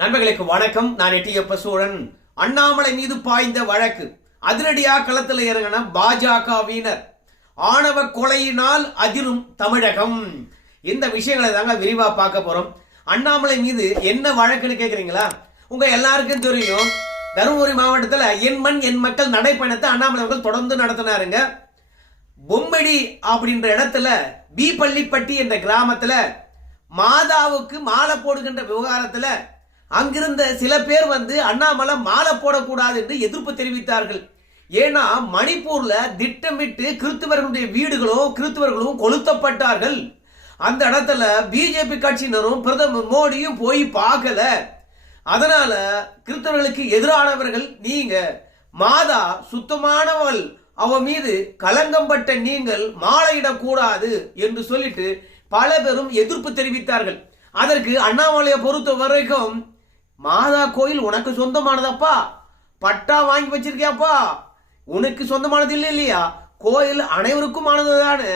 நண்பர்களுக்கு வணக்கம். நான் எட்டியப்ப சோழன். அண்ணாமலை மீது பாய்ந்த வழக்கு அதிரடியா களத்தில் இறங்கின பாஜகவினர். ஆணவ கொலையினால் அதிரும் தமிழகம். இந்த விஷயங்களை தாங்க விரிவா பார்க்க போறோம். அண்ணாமலை மீது என்ன வழக்குன்னு கேக்குறீங்களா? உங்க எல்லாருக்கும் தெரியும், தருமபுரி மாவட்டத்தில் என் மண் என் மக்கள் நடைப்பயணத்தை அண்ணாமலை அவர்கள் தொடர்ந்து நடத்தினாருங்க. பொம்படி அப்படின்ற இடத்துல பள்ளிப்பட்டி என்ற கிராமத்துல மாதாவுக்கு மாலை போடுகின்ற விவகாரத்துல அங்கிருந்த சில பேர் அண்ணாமலை மாலை போடக்கூடாது என்று எதிர்ப்பு தெரிவித்தார்கள். ஏன்னா மணிப்பூர்ல திட்டமிட்டு கிறிஸ்தவர்களுடைய வீடுகளும் கிறிஸ்தவர்களும் கொளுத்தப்பட்டார்கள். அந்த இடத்துல பிஜேபி கட்சியினரும் பிரதமர் மோடியும் போய் பார்க்கல. அதனால கிறிஸ்தவர்களுக்கு எதிரானவர்கள், நீங்க மாதா சுத்தமானவள், அவ மீது களங்கம்பட்ட நீங்கள் மாலையிடக்கூடாது என்று சொல்லிட்டு பல பேரும் எதிர்ப்பு தெரிவித்தார்கள். அதற்கு அண்ணாமலையை பொறுத்த வரைக்கும், மாதா கோயில் உனக்கு சொந்தமானதப்பா, பட்டா வாங்கி வச்சிருக்கியாப்பா, உனக்கு சொந்தமானது இல்லை இல்லையா, கோயில் அனைவருக்கும் ஆனதுதானே,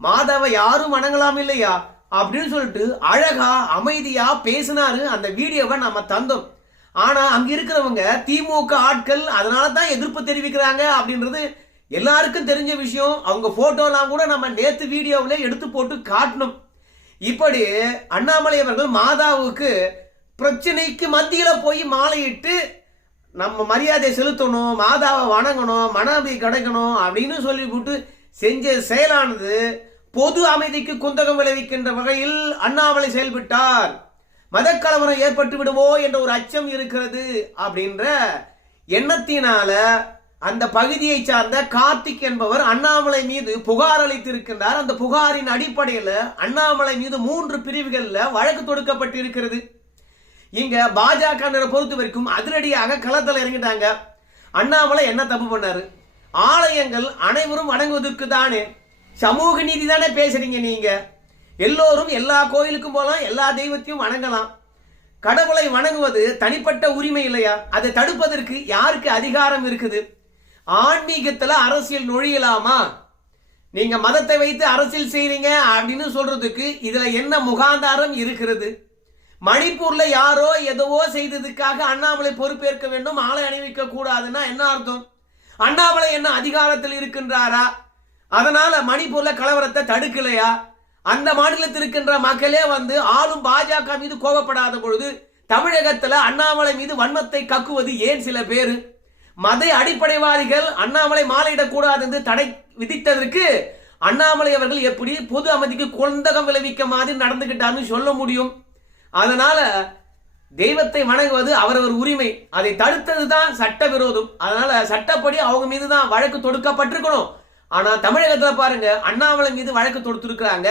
மாதாவை யாரும் வணங்கலாம் இல்லையா அப்படின்னு சொல்லிட்டு அழகா அமைதியா பேசினாரு. அந்த வீடியோவை நம்ம தந்தோம். ஆனா அங்க இருக்கிறவங்க திமுக ஆட்கள் அதனால தான் எதிர்ப்பு தெரிவிக்கிறாங்க அப்படின்றது எல்லாருக்கும் தெரிஞ்ச விஷயம். அவங்க போட்டோலாம் கூட நம்ம நேத்து வீடியோவில எடுத்து போட்டு காட்டணும். இப்படி அண்ணாமலை அவர்கள் மாதாவுக்கு பிரச்சனைக்கு மத்தியில போய் மாலையிட்டு நம்ம மரியாதை செலுத்தணும், மாதாவை வணங்கணும், மனதை கிடைக்கணும் அப்படின்னு சொல்லி போட்டு செஞ்ச செயலானது பொது அமைதிக்கு குந்தகம் விளைவிக்கின்ற வகையில் அண்ணாமலை செயல்பட்டார். மதக்கலவரம் ஏற்பட்டு விடுவோ என்ற ஒரு அச்சம் இருக்கிறது அப்படின்ற எண்ணத்தினால அந்த பகுதியை சார்ந்த கார்த்திக் என்பவர் அண்ணாமலை மீது புகார் அளித்திருக்கின்றார். அந்த புகாரின் அடிப்படையில் அண்ணாமலை மீது 3 பிரிவுகள்ல வழக்கு தொடுக்கப்பட்டிருக்கிறது. இங்க பாஜக பொறுத்த வரைக்கும் அதிரடியாக களத்தில் இறங்கிட்டாங்க. அண்ணாமலை என்ன தப்பு பண்ணாரு? ஆலயங்கள் அனைவரும் வணங்குவதற்கு தானே, சமூக நீதி தானே பேசுறீங்க நீங்க. எல்லோரும் எல்லா கோயிலுக்கும் போலாம், எல்லா தெய்வத்தையும் வணங்கலாம். கடவுளை வணங்குவது தனிப்பட்ட உரிமை இல்லையா? அதை தடுப்பதற்கு யாருக்கு அதிகாரம் இருக்குது? ஆன்மீகத்துல அரசியல் நுழையலாமா? நீங்க மதத்தை வைத்து அரசியல் செய்றீங்க அப்படின்னு சொல்றதுக்கு இதுல என்ன முகாந்தாரம் இருக்கிறது? மணிப்பூர்ல யாரோ எதவோ செய்ததுக்காக அண்ணாமலை பொறுப்பேற்க வேண்டும், ஆளை அணிவிக்க கூடாதுன்னா என்ன அர்த்தம்? அண்ணாமலை என்ன அதிகாரத்தில் இருக்கின்றாரா? அதனால மணிப்பூர்ல கலவரத்தை தடுக்கலையா? அந்த மாநிலத்தில் இருக்கின்ற மக்களே ஆளும் பாஜக மீது கோபப்படாத பொழுது தமிழகத்துல அண்ணாமலை மீது வன்மத்தை கக்குவது ஏன் சில பேரு? மத அடிப்படைவாதிகள் அண்ணாமலை மாலையிடக்கூடாது என்று தடை விதித்ததற்கு அண்ணாமலை அவர்கள் எப்படி பொது அமைதிக்கு குந்தகம் விளைவிக்க மாதிரி நடந்துகிட்டான்னு சொல்ல முடியும்? அதனால தெய்வத்தை வணங்குவது அவரவர் உரிமை, அதை தடுத்தது தான் சட்டவிரோதம். அதனால சட்டப்படி அவங்க மீது தான் வழக்கு தொடுக்கப்பட்டிருக்கணும். ஆனா தமிழகத்துல பாருங்க, அண்ணாமலை மீது வழக்கு தொடுத்திருக்கிறாங்க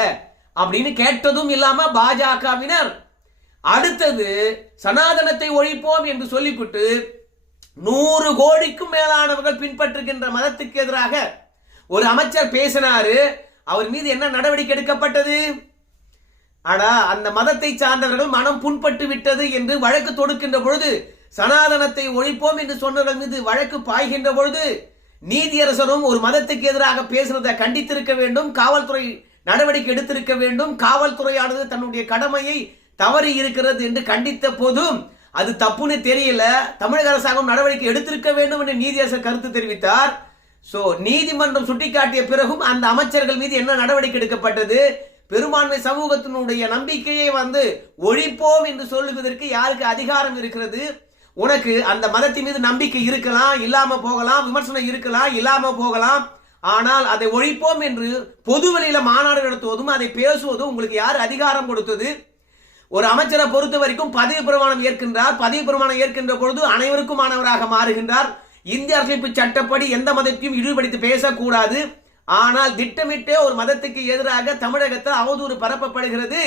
அப்படின்னு கேட்டதும் இல்லாம பாஜகவினர் அடுத்தது சனாதனத்தை ஒழிப்போம் என்று சொல்லிவிட்டு 100 கோடிக்கும் மேலானவர்கள் பின்பற்றுகின்ற மதத்துக்கு எதிராக ஒரு அமைச்சர் பேசினாரு. அவர் மீது என்ன நடவடிக்கை எடுக்கப்பட்டது? அந்த மதத்தை சார்ந்தவர்கள் மனம் புண்பட்டு விட்டது என்று வழக்கு தொடுக்கின்ற பொழுது, சனாதனத்தை ஒழிப்போம் என்று சொன்னவர்கள் மீது வழக்கு பாய்கின்ற பொழுது, நீதியரசரும் ஒரு மதத்துக்கு எதிராக பேசுறதை கண்டித்திருக்க வேண்டும், காவல்துறை நடவடிக்கை எடுத்திருக்க வேண்டும். காவல்துறையானது தன்னுடைய கடமையை தவறி இருக்கிறது என்று கண்டித்த போதும் அது தப்புன்னு தெரியல, தமிழக அரசாங்கம் நடவடிக்கை எடுத்திருக்க வேண்டும் என்று நீதியரசர் கருத்து தெரிவித்தார். சோ நீதிமன்றம் சுட்டிக்காட்டிய பிறகும் அந்த அமைச்சர்கள் மீது என்ன நடவடிக்கை எடுக்கப்பட்டது? பெரும்பான்மை சமூகத்தினுடைய நம்பிக்கையை ஒழிப்போம் என்று சொல்லுவதற்கு யாருக்கு அதிகாரம் இருக்கிறது? உனக்கு அந்த மதத்தின் மீது நம்பிக்கை இருக்கலாம், இல்லாம போகலாம், விமர்சனம் இருக்கலாம், இல்லாம போகலாம். ஆனால் அதை ஒழிப்போம் என்று பொதுவெளியில மாநாடு நடத்துவதும் அதை பேசுவதும் உங்களுக்கு யார் அதிகாரம் கொடுத்தது? ஒரு அமைச்சரை பொறுத்த வரைக்கும் பதவி பிரமாணம் ஏற்கின்றார். பதவி பிரமாணம் ஏற்கின்ற பொழுது அனைவருக்கும் மாணவராக மாறுகின்றார். இந்திய அரசியலமைப்பு சட்டப்படி எந்த மதத்தையும் இழிவுபடுத்தி பேசக்கூடாது. ஆனால் திட்டமிட்டே ஒரு மதத்துக்கு எதிராக தமிழகத்தில் அவதூறு பரப்பப்படுகிறது.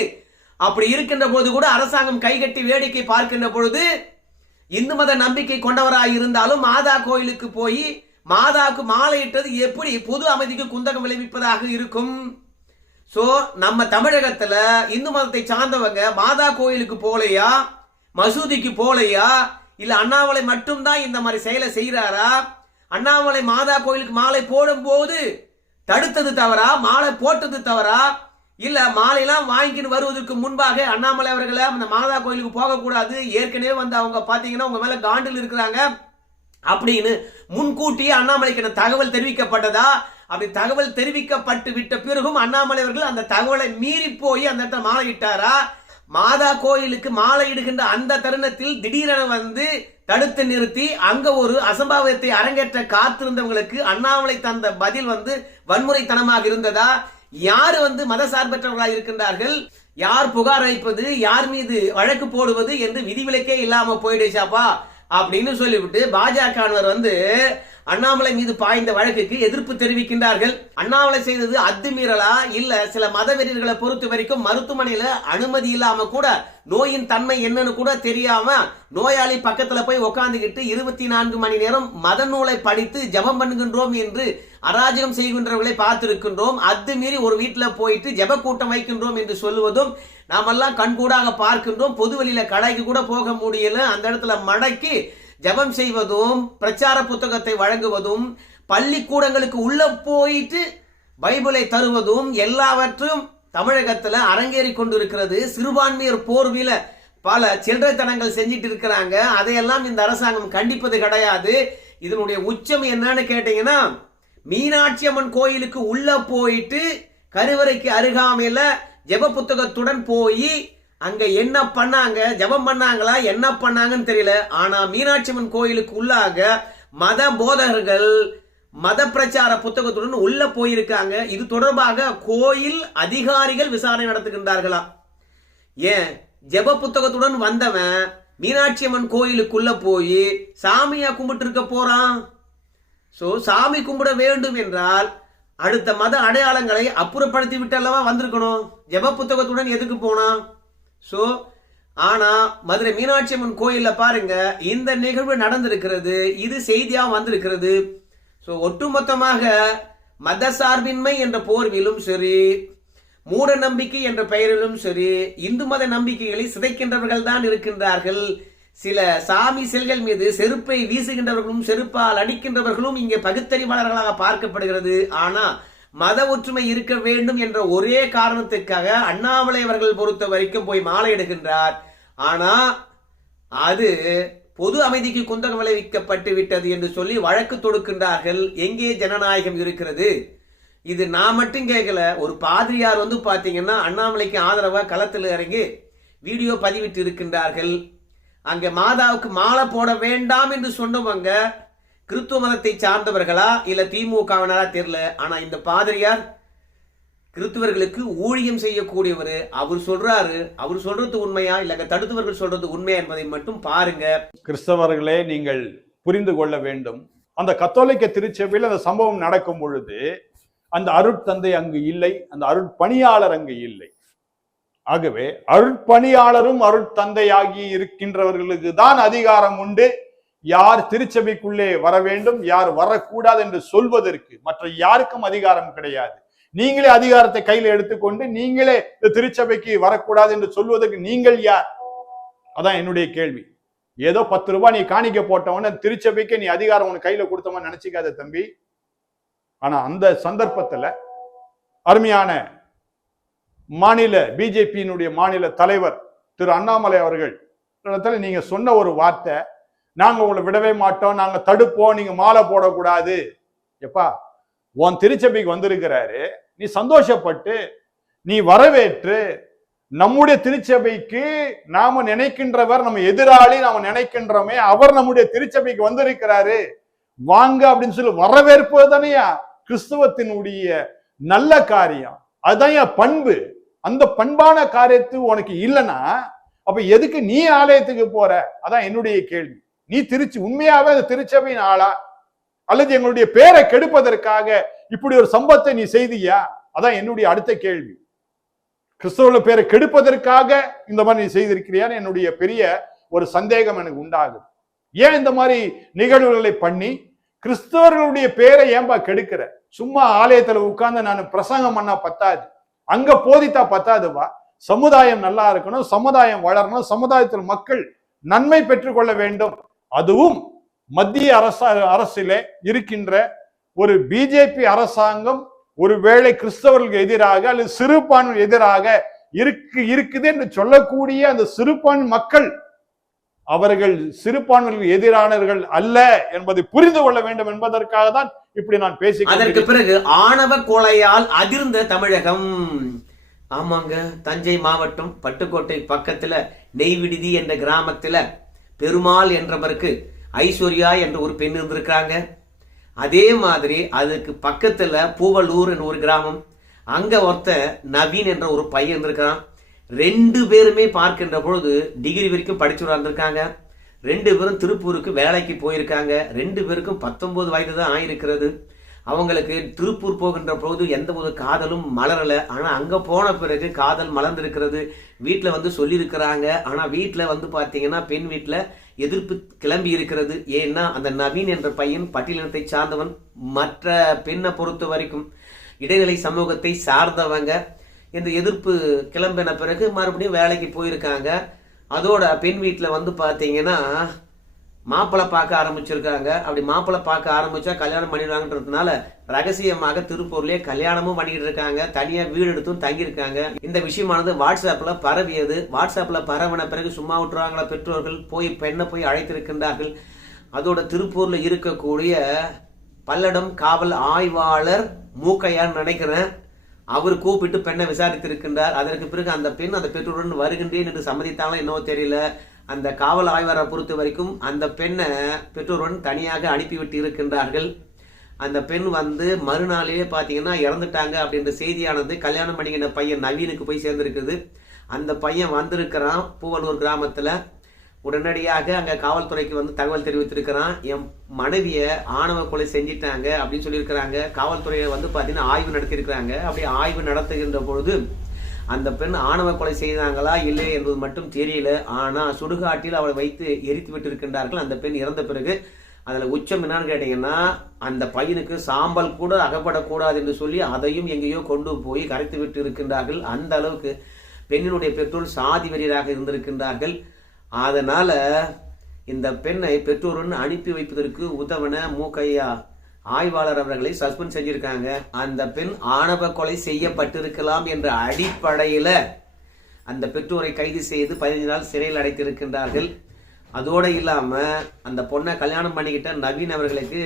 அப்படி இருக்கின்ற போது கூட அரசாங்கம் கைகட்டி வேடிக்கை பார்க்கின்ற பொழுது, இந்து மத நம்பிக்கை கொண்டவராக இருந்தாலும் மாதா கோயிலுக்கு போய் மாதாவுக்கு மாலையிட்டது எப்படி பொது அமைதிக்கு குந்தகம் விளைவிப்பதாக இருக்கும்? சோ நம்ம தமிழகத்துல இந்து மதத்தை சார்ந்தவங்க மாதா கோயிலுக்கு போலையா, மசூதிக்கு போலையா, இல்ல அண்ணாமலை மட்டும்தான் இந்த மாதிரி செயலை செய்யறாரா? அண்ணாமலை மாதா கோயிலுக்கு மாலை போடும் போது தடுத்தது தவறா, மாலை போட்டது தவறா? இல்ல மாலையெல்லாம் வாங்கிட்டு வருவதற்கு முன்பாக அண்ணாமலை அவர்களை அந்த மாதா கோயிலுக்கு போகக்கூடாது, ஏற்கனவே வந்து அவங்க பாத்தீங்கன்னா உங்க மேல காண்டில் இருக்கிறாங்க அப்படின்னு முன்கூட்டியே அண்ணாமலைக்கு தகவல் தெரிவிக்கப்பட்டதா? அப்படி தகவல் தெரிவிக்கப்பட்டு விட்ட பிறகும் அண்ணாமலை அவர்கள் அந்த தகவலை மீறி போய் அந்த இடத்துல மாலையிட்டாரா? மாதா கோயிலுக்கு மாலையிடுகின்ற அந்த தருணத்தில் திடீரென வந்து தடுத்து நிறுத்தி அங்க ஒரு அசம்பாவிதத்தை அரங்கேற்ற காத்திருந்தவங்களுக்கு அண்ணாமலை தந்த பதில் வந்து வன்முறைத்தனமாக இருந்ததா? யார் வந்து மத சார்பற்றவர்களாக இருக்கின்றார்கள், யார் புகார் அளிப்பது, யார் மீது வழக்கு போடுவது என்று விதிவிலக்கே இல்லாம போயிடுச்சாப்பா அப்படின்னு சொல்லிவிட்டு பாஜகவினர் வந்து அண்ணாமலை மீது பாய்ந்த வழக்குக்கு எதிர்ப்பு தெரிவிக்கின்றார்கள். அண்ணாமலை செய்தது அத்துமீறலா இல்ல சில மதவெறியர்களை பொறுத்த வரைக்கும் மருத்துவமனையில அனுமதி இல்லாம கூட நோயின் தன்மை என்னன்னு கூட தெரியாம நோயாளி பக்கத்துல போய் உட்கார்ந்துகிட்டு 24 மணி நேரம் மத நூலை படித்து ஜபம் பண்ணுகின்றோம் என்று அராஜகம் செய்கின்றவர்களை பார்த்திருக்கின்றோம். அத்துமீறி ஒரு வீட்டுல போயிட்டு ஜப கூட்டம் வைக்கின்றோம் என்று சொல்லுவதும் நாமெல்லாம் கண்கூடாக பார்க்கின்றோம். பொதுவெளியில கடைக்கு கூட போக முடியல, அந்த இடத்துல மடக்கி ஜபம் செய்வதும் பிரச்சார புத்தகத்தை வழங்குவதும் பள்ளிக்கூடங்களுக்கு உள்ள போயிட்டு பைபிளை தருவதும் எல்லாவற்றும் தமிழகத்துல அரங்கேறி கொண்டிருக்கிறது. சிறுபான்மையர் போர்வில பல சில்லறைத்தனங்கள் செஞ்சிட்டு இருக்கிறாங்க. அதையெல்லாம் இந்த அரசாங்கம் கண்டிப்பது கிடையாது. இதனுடைய உச்சம் என்னன்னு கேட்டீங்கன்னா, மீனாட்சி அம்மன் கோயிலுக்கு உள்ள போயிட்டு கருவறைக்கு அருகாமையில ஜெப புத்தகத்துடன் போய் அங்க என்ன பண்ணாங்க, ஜபம் பண்ணாங்களா, என்ன பண்ணாங்கன்னு தெரியல. ஆனா மீனாட்சி அம்மன் கோயிலுக்கு உள்ளாக மத போதகர்கள் மத பிரச்சார புத்தகத்துடன் உள்ள போயிருக்காங்க. இது தொடர்பாக கோயில் அதிகாரிகள் விசாரணை நடத்துகின்றார்களா? ஏன் ஜெப புத்தகத்துடன் வந்தவன் மீனாட்சி அம்மன் கோயிலுக்குள்ள போய் சாமியா கும்பிட்டு இருக்க போறான்? சோ சாமி கும்பிட வேண்டும் என்றால் அடுத்த மத அடையாளங்களை அப்புறப்படுத்தி விட்டு அல்லவா வந்திருக்கணும். ஜெப புத்தகத்துடன் எதுக்கு போனா? சோ ஆனா மதுரை மீனாட்சி அம்மன் கோயில்ல பாருங்க இந்த நிகழ்வு நடந்திருக்கிறது, இது செய்தியா வந்திருக்கிறது. சோ ஒட்டுமொத்தமாக மத சார்பின்மை என்ற போர்விலும் சரி, மூட நம்பிக்கை என்ற பெயரிலும் சரி, இந்து மத நம்பிக்கைகளை சிதைக்கின்றவர்கள் தான் இருக்கின்றார்கள். சில சாமி செல்கள் மீது செருப்பை வீசுகின்றவர்களும் செருப்பால் அடிக்கின்றவர்களும் இங்கே பகுத்தறிவாளர்களாக பார்க்கப்படுகிறது. ஆனா மத ஒற்றுமை இருக்க வேண்டும் என்ற ஒரே காரணத்துக்காக அண்ணாமலை அவர்கள் பொறுத்த வரைக்கும் போய் மாலையிடுகின்றார். ஆனா அது பொது அமைதிக்கு குந்தகம் விளைவிக்கப்பட்டு விட்டது என்று சொல்லி வழக்கு தொடுக்கின்றார்கள். எங்கே ஜனநாயகம் இருக்கிறது? இது நான் மட்டும் கேட்கல, ஒரு பாதிரியார் வந்து பாத்தீங்கன்னா அண்ணாமலைக்கு ஆதரவா களத்தில் இறங்கி வீடியோ பதிவிட்டு இருக்கின்றார்கள். அங்க மாதாவுக்கு மாலை போட வேண்டாம் என்று சொன்னவங்க கிறிஸ்துவ மதத்தை சார்ந்தவர்களா இல்ல திமுகவினரா தெரியல. ஆனா இந்த பாதிரியார் கிறிஸ்துவர்களுக்கு ஊழியம் செய்யக்கூடியவர். அவர் சொல்றாரு, அவர் சொல்றது உண்மையா இல்ல தடுத்தவர்கள் சொல்றது உண்மையா என்பதை மட்டும் பாருங்க. கிறிஸ்தவர்களே, நீங்கள் புரிந்து கொள்ள வேண்டும். அந்த கத்தோலிக்க திருச்சபையில் அந்த சம்பவம் நடக்கும் பொழுது அந்த அருட்தந்தை அங்கு இல்லை, அந்த அருட்பணியாளர் அங்கு இல்லை. ஆகவே அருட்பணியாளரும் அருட்தந்தையாகி இருக்கின்றவர்களுக்கு தான் அதிகாரம் உண்டு யார் திருச்சபைக்குள்ளே வர வேண்டும், யார் வரக்கூடாது என்று சொல்வதற்கு. மற்ற யாருக்கும் அதிகாரம் கிடையாது. நீங்களே அதிகாரத்தை கையில எடுத்துக்கொண்டு நீங்களே இந்த திருச்சபைக்கு வரக்கூடாது என்று சொல்வதற்கு நீங்கள் யார்? அதான் என்னுடைய கேள்வி. ஏதோ 10 ரூபாய் நீ காணிக்க போட்டவன திருச்சபைக்கு நீ அதிகாரம் உனக்கு கையில கொடுத்தவன் நினைச்சிக்காத தம்பி. ஆனா அந்த சந்தர்ப்பத்துல அருமையான மாநில பிஜேபியினுடைய மாநில தலைவர் திரு அண்ணாமலை அவர்கள் நீங்க சொன்ன ஒரு வார்த்தை, நாங்க உங்களை விடவே மாட்டோம், நாங்க தடுப்போம், நீங்க மாலை போடக்கூடாது. எப்பா, உன் திருச்சபைக்கு வந்திருக்கிறாரு, நீ சந்தோஷப்பட்டு நீ வரவேற்று நம்முடைய திருச்சபைக்கு நாம நினைக்கின்றவர், நம்ம எதிராளி நாம நினைக்கின்றோமே அவர் நம்முடைய திருச்சபைக்கு வந்திருக்கிறாரு வாங்க அப்படின்னு சொல்லி வரவேற்பது தானையா கிறிஸ்துவத்தினுடைய நல்ல காரியம். அதுதான் பண்பு. அந்த பண்பான காரியத்து உனக்கு இல்லைன்னா அப்ப எதுக்கு நீ ஆலயத்துக்கு போற? அதான் என்னுடைய கேள்வி. நீ உண்மையாவே அந்த திருச்சபையின் ஆளா அல்லது எங்களுடைய பேரை கெடுப்பதற்காக இப்படி ஒரு சம்பவத்தை நீ செய்தியா? அதான் என்னுடைய அடுத்த கேள்வி. கிறிஸ்தவ பேரை கெடுப்பதற்காக இந்த மாதிரி நீ செய்திருக்கிறியான்னு என்னுடைய பெரிய ஒரு சந்தேகம் எனக்கு உண்டாகுது. ஏன் இந்த மாதிரி நிகழ்வுகளை பண்ணி கிறிஸ்தவர்களுடைய பேரை ஏன்பா கெடுக்கிற? சும்மா ஆலயத்துல உட்கார்ந்து நான் பிரசங்கம் பண்ணா பத்தாது, அங்க போதித்தா பத்தாதுவா. சமுதாயம் நல்லா இருக்கணும், சமுதாயம் வளரணும், சமுதாயத்தில் மக்கள் நன்மை பெற்றுக்கொள்ள வேண்டும். அதுவும் மத்திய அரசிலே இருக்கின்ற ஒரு பிஜேபி அரசாங்கம் ஒருவேளை கிறிஸ்தவர்களுக்கு எதிராக அல்லது சிறுபான்மை எதிராக இருக்குது என்று சொல்லக்கூடிய அந்த சிறுபான்மை மக்கள் அவர்கள் சிறுபான்மைக்கு எதிரானவர்கள் அல்ல என்பதை புரிந்து கொள்ள வேண்டும் என்பதற்காக தான் இப்படி நான் பேசி. அதற்கு பிறகு ஆணவ கொலையால் அதிர்ந்த தமிழகம். ஆமாங்க, தஞ்சை மாவட்டம் பட்டுக்கோட்டை பக்கத்துல நெய்விடுதி என்ற கிராமத்துல பெருமாள் என்றவருக்கு ஐஸ்வர்யா என்ற ஒரு பெண் இருந்திருக்காங்க. அதே மாதிரி அதுக்கு பக்கத்துல பூவலூர் என்ற ஒரு கிராமம், அங்க ஒருத்த நவீன் என்ற ஒரு பையன் இருந்திருக்கான். 2 பேருமே பார்க்கின்ற பொழுது டிகிரி வரைக்கும் படிச்சு வந்திருக்காங்க. 2 பேரும் திருப்பூருக்கு வேலைக்கு போயிருக்காங்க. 2 பேருக்கும் 19 வயது தான் ஆயிருக்கிறது. அவங்களுக்கு திருப்பூர் போகின்ற பொழுது எந்த ஒரு காதலும் மலரல. ஆனா அங்க போன பிறகு காதல் மலர்ந்திருக்கிறது. வீட்டுல வந்து சொல்லியிருக்கிறாங்க. ஆனா வீட்டுல வந்து பாத்தீங்கன்னா பெண் வீட்டுல எதிர்ப்பு கிளம்பி இருக்கிறது. ஏன்னா அந்த நவீன் என்ற பையன் பட்டியலினத்தை சார்ந்தவன். மற்ற பெண்ணை பொறுத்த வரைக்கும் இடைநிலை சமூகத்தை சார்ந்தவங்க. இந்த எதிர்ப்பு கிளம்பின பிறகு மறுபடியும் வேலைக்கு போயிருக்காங்க. அதோட பெண் வீட்டுல வந்து பாத்தீங்கன்னா மாப்பிள்ளை பார்க்க ஆரம்பிச்சிருக்காங்க. அப்படி மாப்பிள்ளை பார்க்க ஆரம்பிச்சா கல்யாணம் பண்ணிடுவாங்கன்றதுனால ரகசியமாக திருப்பூர்லயே கல்யாணமும் பண்ணிட்டு இருக்காங்க. தனியா வீடு எடுத்தும் தங்கியிருக்காங்க. இந்த விஷயமானது வாட்ஸ்அப்ல பரவியது. வாட்ஸ்அப்ல பரவின பிறகு சும்மா விட்டுருவாங்களா பெற்றோர்கள்? போய் பெண்ணை போய் அழைத்திருக்கின்றார்கள். அதோட திருப்பூர்ல இருக்கக்கூடிய பல்லடம் காவல் ஆய்வாளர் மூக்கையான்னு நினைக்கிறேன், அவர் கூப்பிட்டு பெண்ணை விசாரித்திருக்கின்றார். அதற்கு பிறகு அந்த பெண் அந்த பெற்றோருடன் வருகின்றேன் என்று சம்மதித்தாலும் என்னவோ தெரியல. அந்த காவல் ஆய்வாளரை பொறுத்த வரைக்கும் அந்த பெண்ணை பெற்றோருடன் தனியாக அனுப்பிவிட்டு இருக்கின்றார்கள். அந்த பெண் வந்து மறுநாளே பாத்தீங்கன்னா இறந்துட்டாங்க அப்படின்ற செய்தியானது கல்யாணம் பண்ணிக்கிற பையன் நவீனுக்கு போய் சேர்ந்திருக்குது. அந்த பையன் வந்திருக்கிறான் பூவலூர் கிராமத்துல. உடனடியாக அங்க காவல்துறைக்கு வந்து தகவல் தெரிவித்திருக்கிறான். என் மனைவிய ஆணவ கொலை செஞ்சிட்டாங்க அப்படின்னு சொல்லியிருக்கிறாங்க. காவல்துறையை வந்து பாத்தீங்கன்னா ஆய்வு நடத்தியிருக்கிறாங்க. அப்படி ஆய்வு நடத்துகின்ற பொழுது அந்த பெண் ஆணவ கொலை செய்தாங்களா இல்லை என்பது மட்டும் தெரியல. ஆனா சுடுகாட்டில் அவளை வைத்து எரித்து விட்டு இருக்கின்றார்கள். அந்த பெண் இறந்த பிறகு அதுல உச்சம் என்னன்னு கேட்டீங்கன்னா அந்த பையனுக்கு சாம்பல் கூட அகப்படக்கூடாது என்று சொல்லி அதையும் எங்கேயோ கொண்டு போய் கரைத்து விட்டு இருக்கின்றார்கள். அந்த அளவுக்கு பெண்ணினுடைய பெற்றோர் சாதி வெறியராக இருந்திருக்கின்றார்கள். அதனால இந்த பெண்ணை பெற்றோருடன் அனுப்பி வைப்பதற்கு உதவன மூக்கையா ஆய்வாளர் அவர்களை சஸ்பெண்ட் செஞ்சிருக்காங்க. அந்த பெண் ஆணவ கொலை செய்யப்பட்டிருக்கலாம் என்ற அடிப்படையில அந்த பெற்றோரை கைது செய்து 15 நாள் சிறையில் அடைத்திருக்கின்றார்கள். அதோடு இல்லாம அந்த பொண்ணை கல்யாணம் பண்ணிக்கிட்ட நவீன் அவர்களுக்கு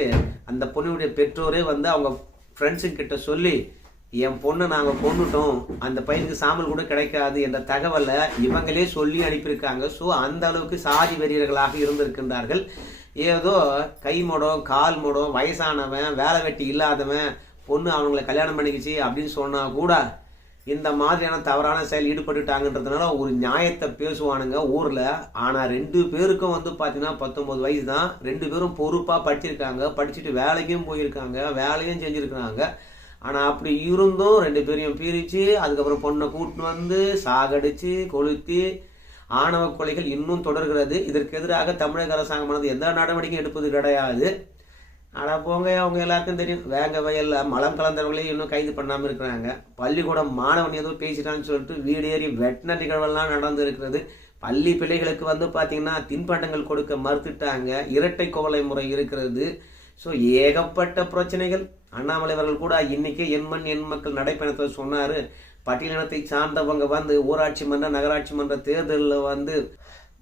அந்த பொண்ணுடைய பெற்றோரே வந்து அவங்க ஃப்ரெண்ட்ஸு கிட்ட சொல்லி என் பொண்ணை நாங்க கொண்டுட்டோம், அந்த பையனுக்கு சாம்பல் கூட கிடைக்காது என்ற தகவலை இவங்களே சொல்லி அனுப்பியிருக்காங்க. ஸோ அந்த அளவுக்கு சாதி வெறியர்களாக இருந்திருக்கின்றார்கள். ஏதோ கை முடம் கால் முடம் வயசானவன் வேலை வெட்டி இல்லாதவன் பொண்ணு அவங்களை கல்யாணம் பண்ணிக்கிச்சு அப்படின்னு சொன்னா கூட இந்த மாதிரியான தவறான செயல் ஈடுபட்டுட்டாங்கன்றதுனால ஒரு நியாயத்தை பேசுவானுங்க ஊர்ல. ஆனா 2 பேருக்கும் வந்து பாத்தீங்கன்னா 19 வயசு தான். 2 பேரும் பொறுப்பா படிச்சிருக்காங்க. படிச்சுட்டு வேலைக்கும் போயிருக்காங்க, வேலையும் செஞ்சிருக்கிறாங்க. ஆனா அப்படி இருந்தும் 2 பேரையும் பிரிச்சு அதுக்கப்புறம் பொண்ணை கூட்டின்னு வந்து சாகடிச்சு கொளுத்தி ஆணவ கொலைகள் இன்னும் தொடர்கிறது. இதற்கு எதிராக தமிழக அரசாங்கமானது எந்த நடவடிக்கையும் எடுப்பது கிடையாது. ஆனா போங்க, அவங்க எல்லாருக்கும் தெரியும் வேங்க வயல்ல மலம் கலந்தவர்களையும் இன்னும் கைது பண்ணாம இருக்கிறாங்க. பள்ளிக்கூடம் மாணவன் ஏதோ பேசிட்டான்னு சொல்லிட்டு வீடேறி வெட்டின நிகழ்வெல்லாம் நடந்து இருக்கிறது. பள்ளி பிள்ளைகளுக்கு வந்து பாத்தீங்கன்னா தின்பண்டங்கள் கொடுக்க மறுத்துட்டாங்க. இரட்டை கொலை முறை இருக்கிறது. ஸோ ஏகப்பட்ட பிரச்சனைகள். அண்ணாமலை அவர்கள் கூட இன்னைக்கு எண்மண் எண் மக்கள் நடைப்பயணத்தை சொன்னாரு. பட்டியலினத்தை சார்ந்தவங்க வந்து ஊராட்சி மன்ற நகராட்சி மன்ற தேர்தலில் வந்து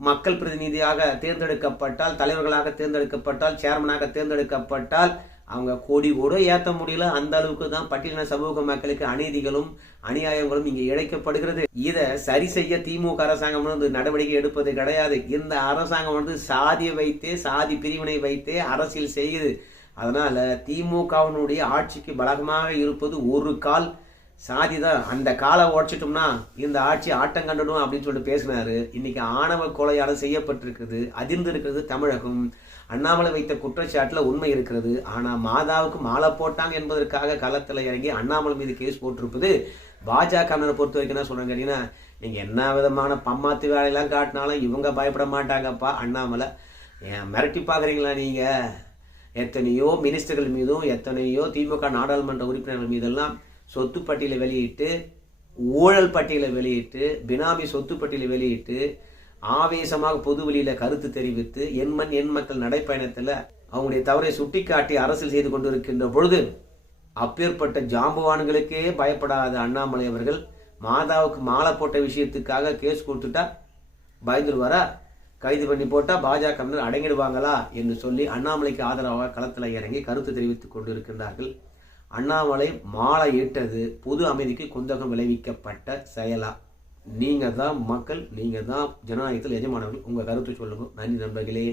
மக்கள் பிரதிநிதியாக தேர்ந்தெடுக்கப்பட்டால், தலைவர்களாக தேர்ந்தெடுக்கப்பட்டால், சேர்மனாக தேர்ந்தெடுக்கப்பட்டால் அவங்க கோடி கூட ஏற்ற முடியல. அந்த அளவுக்கு தான் பட்டியலின சமூக மக்களுக்கு அநீதிகளும் அநியாயங்களும் இங்கே இழைக்கப்படுகிறது. இதை சரி செய்ய திமுக அரசாங்கம் வந்து நடவடிக்கை எடுப்பது கிடையாது. இந்த அரசாங்கம் வந்து சாதியை வைத்தே சாதி பிரிவினை வைத்தே அரசியல் செய்யுது. அதனால திமுகவினுடைய ஆட்சிக்கு பலகமாக இருப்பது ஒரு கால் சாதி தான். அந்த காலை உடைச்சிட்டோம்னா இந்த ஆட்சி ஆட்டம் கண்டுடும் அப்படின்னு சொல்லிட்டு பேசினாரு. இன்னைக்கு ஆணவ கொலையாளர் செய்யப்பட்டிருக்குது, அதிர்ந்து இருக்கிறது தமிழகம். அண்ணாமலை வைத்த குற்றச்சாட்டுல உண்மை இருக்கிறது. ஆனா மாதாவுக்கு மாலை போட்டாங்க என்பதற்காக களத்துல இறங்கி அண்ணாமலை மீது கேஸ் போட்டிருப்பது பாஜக பொறுத்த வரைக்கும் என்ன சொல்றாங்க கேட்டீங்கன்னா, நீங்க என்ன விதமான பம்மாத்து வேலையெல்லாம் காட்டினாலும் இவங்க பயப்பட மாட்டாங்கப்பா. அண்ணாமலை மிரட்டி பாக்குறீங்களா நீங்க? எத்தனையோ மினிஸ்டர்கள் மீதும் எத்தனையோ திமுக நாடாளுமன்ற உறுப்பினர்கள் மீதெல்லாம் சொத்து பட்டியலை வெளியிட்டு, ஊழல் பட்டியலை வெளியிட்டு, பினாமி சொத்து பட்டியலை வெளியிட்டு ஆவேசமாக பொது வெளியில கருத்து தெரிவித்து எண்மண் எண் மக்கள் நடைப்பயணத்துல அவங்களுடைய தவறை சுட்டிக்காட்டி அரசியல் செய்து கொண்டிருக்கின்ற பொழுது அப்பேற்பட்ட ஜாம்பவான்களுக்கே பயப்படாத அண்ணாமலை அவர்கள் மாதாவுக்கு மாலை போட்ட விஷயத்துக்காக கேஸ் கொடுத்துட்டா பயந்துருவாரா? கைது பண்ணி போட்டா பாஜக அடங்கிடுவாங்களா என்று சொல்லி அண்ணாமலைக்கு ஆதரவாக களத்தில் இறங்கி கருத்து தெரிவித்துக் கொண்டிருக்கின்றார்கள். அண்ணாமலை மாலை இட்டது பொது அமைதிக்கு குந்தகம் விளைவிக்கப்பட்ட செயலா? நீங்க தான் மக்கள், நீங்க தான் ஜனநாயகத்தில் எஜமானவர்கள். உங்க கருத்து சொல்லுங்க. நன்றி நண்பர்களே.